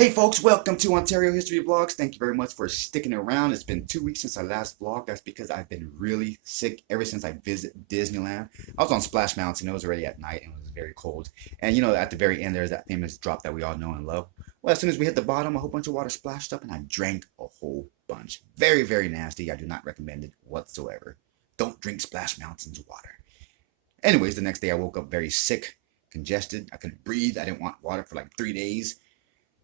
Hey folks, welcome to Ontario History Vlogs. Thank you very much for sticking around. It's been 2 weeks since I last vlogged. That's because I've been really sick ever since I visited Disneyland. I was on Splash Mountain. It was already at night and it was very cold. And you know, at the very end, there's that famous drop that we all know and love. Well, as soon as we hit the bottom, a whole bunch of water splashed up and I drank a whole bunch. Very, very nasty. I do not recommend it whatsoever. Don't drink Splash Mountain's water. Anyways, the next day I woke up very sick, congested. I couldn't breathe. I didn't want water for like 3 days.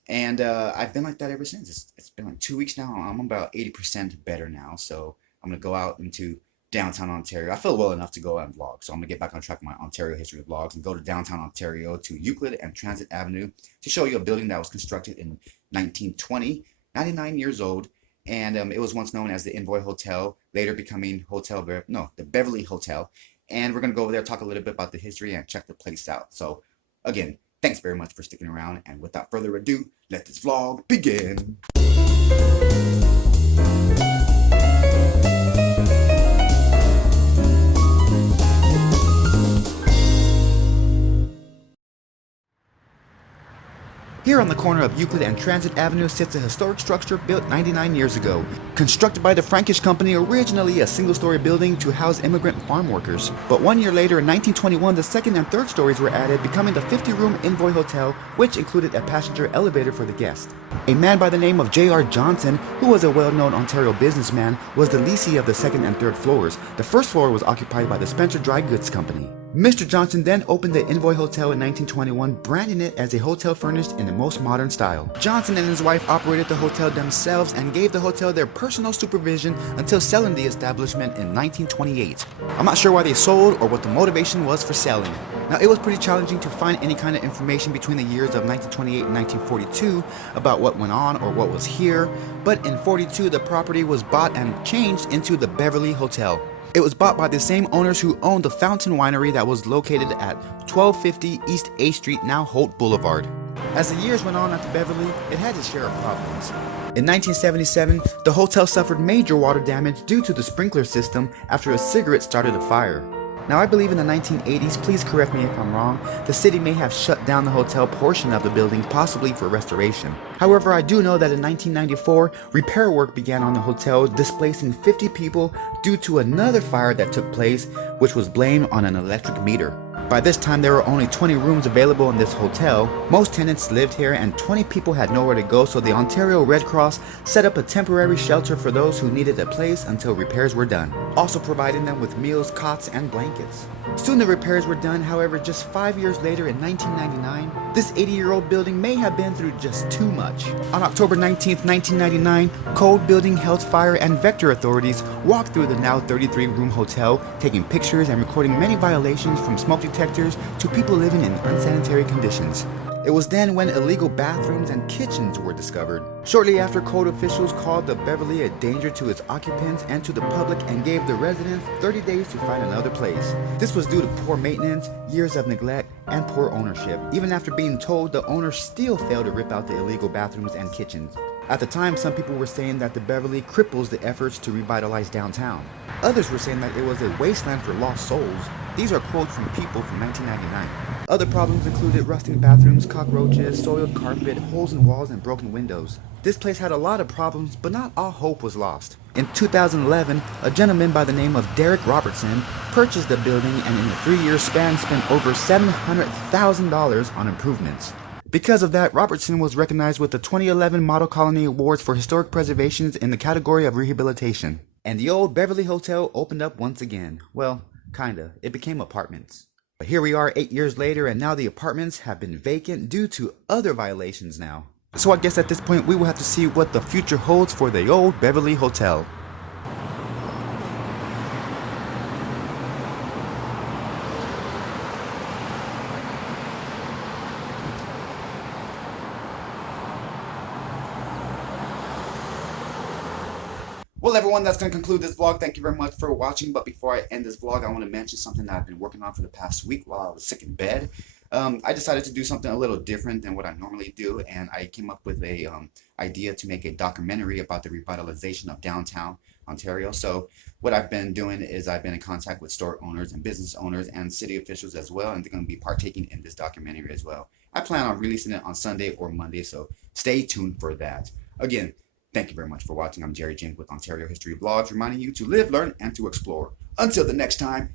And I've been like that ever since. It's been like 2 weeks now. I'm about 80% better now. So I'm going to go out into downtown Ontario. I feel well enough to go out and vlog. So I'm going to get back on track with my Ontario history vlogs and go to downtown Ontario to Euclid and Transit Avenue to show you a building that was constructed in 1920, 99 years old. And it was once known as the Envoy Hotel, later becoming the Beverly Hotel. And we're going to go over there, talk a little bit about the history and check the place out. So again, thanks very much for sticking around, and without further ado, let this vlog begin. Here on the corner of Euclid and Transit Avenue sits a historic structure built 99 years ago. Constructed by the Frankish Company, originally a single-story building to house immigrant farm workers. But 1 year later, in 1921, the second and third stories were added, becoming the 50-room Envoy Hotel, which included a passenger elevator for the guests. A man by the name of J.R. Johnson, who was a well-known Ontario businessman, was the lessee of the second and third floors. The first floor was occupied by the Spencer Dry Goods Company. Mr. Johnson then opened the Envoy Hotel in 1921, branding it as a hotel furnished in the most modern style. Johnson and his wife operated the hotel themselves and gave the hotel their personal supervision until selling the establishment in 1928. I'm not sure why they sold or what the motivation was for selling. Now, it was pretty challenging to find any kind of information between the years of 1928 and 1942 about what went on or what was here, but in 42 the property was bought and changed into the Beverly Hotel. It was bought by the same owners who owned the Fountain Winery that was located at 1250 East A Street, now Holt Boulevard. As the years went on at the Beverly, it had its share of problems. In 1977, the hotel suffered major water damage due to the sprinkler system after a cigarette started a fire. Now, I believe in the 1980s, please correct me if I'm wrong, the city may have shut down the hotel portion of the building, possibly for restoration. However, I do know that in 1994, repair work began on the hotel, displacing 50 people due to another fire that took place, which was blamed on an electric meter. By this time, there were only 20 rooms available in this hotel. Most tenants lived here and 20 people had nowhere to go, so the Ontario Red Cross set up a temporary shelter for those who needed a place until repairs were done, also providing them with meals, cots, and blankets. Soon the repairs were done. However, just 5 years later in 1999, this 80-year-old building may have been through just too much. On October 19, 1999, Code, Building, Health, Fire, and Vector authorities walked through the now 33-room hotel, taking pictures and recording many violations from smoke detectors to people living in unsanitary conditions. It was then when illegal bathrooms and kitchens were discovered. Shortly after, code officials called the Beverly a danger to its occupants and to the public and gave the residents 30 days to find another place. This was due to poor maintenance, years of neglect, and poor ownership. Even after being told, the owner still failed to rip out the illegal bathrooms and kitchens. At the time, some people were saying that the Beverly cripples the efforts to revitalize downtown. Others were saying that it was a wasteland for lost souls. These are quotes from people from 1999. Other problems included rusting bathrooms, cockroaches, soiled carpet, holes in walls, and broken windows. This place had a lot of problems, but not all hope was lost. In 2011, a gentleman by the name of Derek Robertson purchased the building and in a 3-year span spent over $700,000 on improvements. Because of that, Robertson was recognized with the 2011 Model Colony Awards for Historic Preservations in the category of rehabilitation. And the old Beverly Hotel opened up once again. Well, kinda. It became apartments. But here we are 8 years later, and now the apartments have been vacant due to other violations now. So I guess at this point we will have to see what the future holds for the old Beverly Hotel. Well, everyone, that's going to conclude this vlog. Thank you very much for watching. But before I end this vlog, I want to mention something that I've been working on for the past week while I was sick in bed. I decided to do something a little different than what I normally do, and I came up with a idea to make a documentary about the revitalization of downtown Ontario. So what I've been doing is I've been in contact with store owners and business owners and city officials as well, and they're going to be partaking in this documentary as well. I plan on releasing it on Sunday or Monday, so stay tuned for that. Again, thank you very much for watching. I'm Jerry James with Ontario History Vlogs, reminding you to live, learn, and to explore. Until the next time,